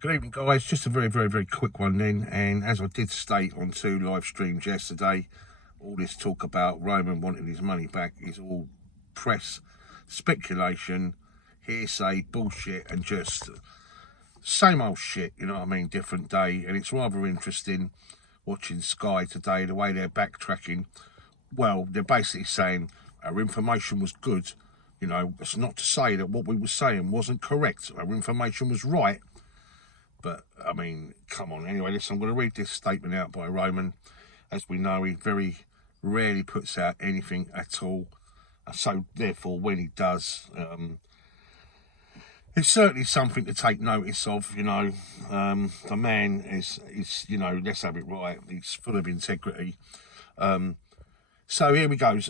Good evening, guys. Just a very quick one then. And as I did state on 2 live streams yesterday, all this talk about Roman wanting his money back is all press speculation, hearsay, bullshit, and just same old shit, you know what I mean? Different day. And it's rather interesting watching Sky today, the way they're backtracking. Well, they're basically saying our information was good. You know, it's not to say that what we were saying wasn't correct. Our information was right. But, I mean, come on. Anyway, listen, I'm going to read this statement out by Roman. As we know, he very rarely puts out anything at all. So, therefore, when he does, it's certainly something to take notice of, you know. The man is, you know, let's have it right. He's full of integrity. So here we go.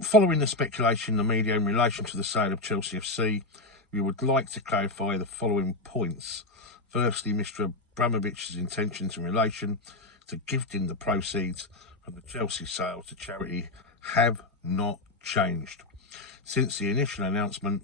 Following the speculation in the media in relation to the sale of Chelsea FC, we would like to clarify the following points. Firstly, Mr. Abramovich's intentions in relation to gifting the proceeds from the Chelsea sale to charity have not changed. Since the initial announcement,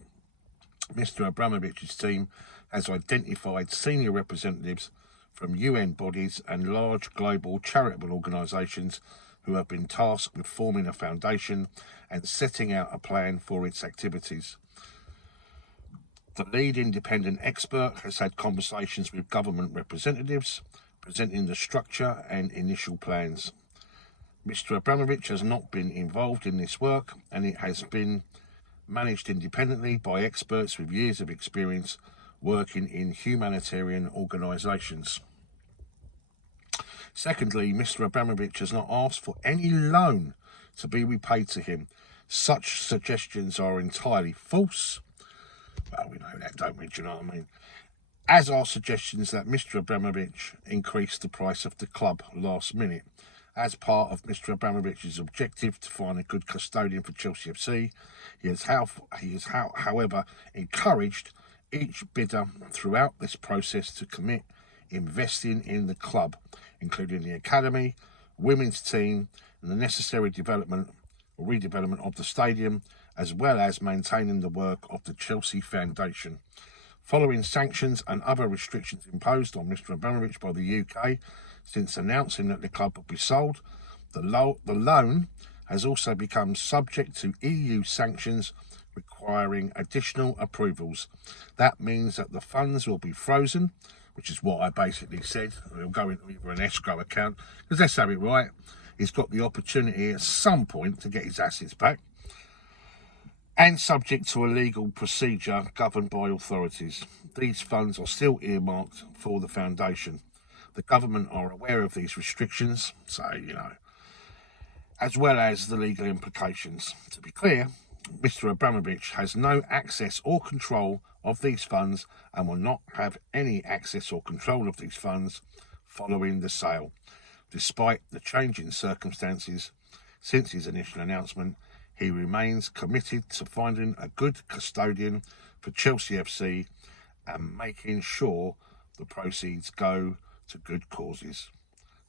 Mr. Abramovich's team has identified senior representatives from UN bodies and large global charitable organisations who have been tasked with forming a foundation and setting out a plan for its activities. The lead independent expert has had conversations with government representatives, presenting the structure and initial plans. Mr. Abramovich has not been involved in this work, and it has been managed independently by experts with years of experience working in humanitarian organisations. Secondly, Mr. Abramovich has not asked for any loan to be repaid to him. Such suggestions are entirely false. Well, we know that, don't we? Do you know what I mean? As are suggestions that Mr. Abramovich increased the price of the club last minute. As part of Mr. Abramovich's objective to find a good custodian for Chelsea FC, he has, however, encouraged each bidder throughout this process to commit investing in the club, including the academy, women's team, and the necessary development or redevelopment of the stadium, as well as maintaining the work of the Chelsea Foundation. Following sanctions and other restrictions imposed on Mr. Abramovich by the UK since announcing that the club would be sold, the loan has also become subject to EU sanctions requiring additional approvals. That means that the funds will be frozen, which is what I basically said. It'll go into either an escrow account, because let's have it right, he's got the opportunity at some point to get his assets back, and subject to a legal procedure governed by authorities. These funds are still earmarked for the foundation. The government are aware of these restrictions, so, you know, as well as the legal implications. To be clear, Mr. Abramovich has no access or control of these funds and will not have any access or control of these funds following the sale. Despite the change in circumstances since his initial announcement, he remains committed to finding a good custodian for Chelsea FC and making sure the proceeds go to good causes.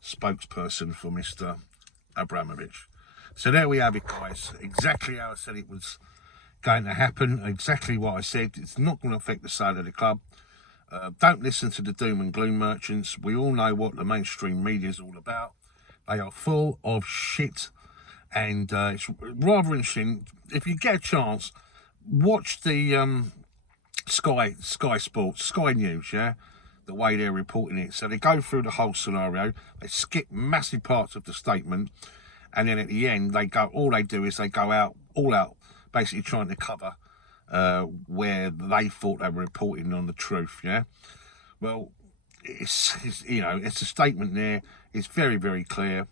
Spokesperson for Mr. Abramovich. So there we have it, guys. Exactly how I said it was going to happen. Exactly what I said. It's not going to affect the sale of the club. Don't listen to the doom and gloom merchants. We all know what the mainstream media is all about. They are full of shit. And it's rather interesting. If you get a chance, watch the Sky Sports, Sky News, yeah? The way they're reporting it. So they go through the whole scenario. They skip massive parts of the statement. And then at the end, all they do is they go out, all out, basically trying to cover where they thought they were reporting on the truth, yeah? Well, it's you know, it's a statement there. It's very clear.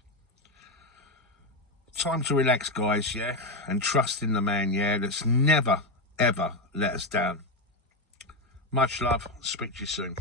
Time to relax, guys, yeah? And trust in the man, yeah? That's never, ever let us down. Much love. Speak to you soon.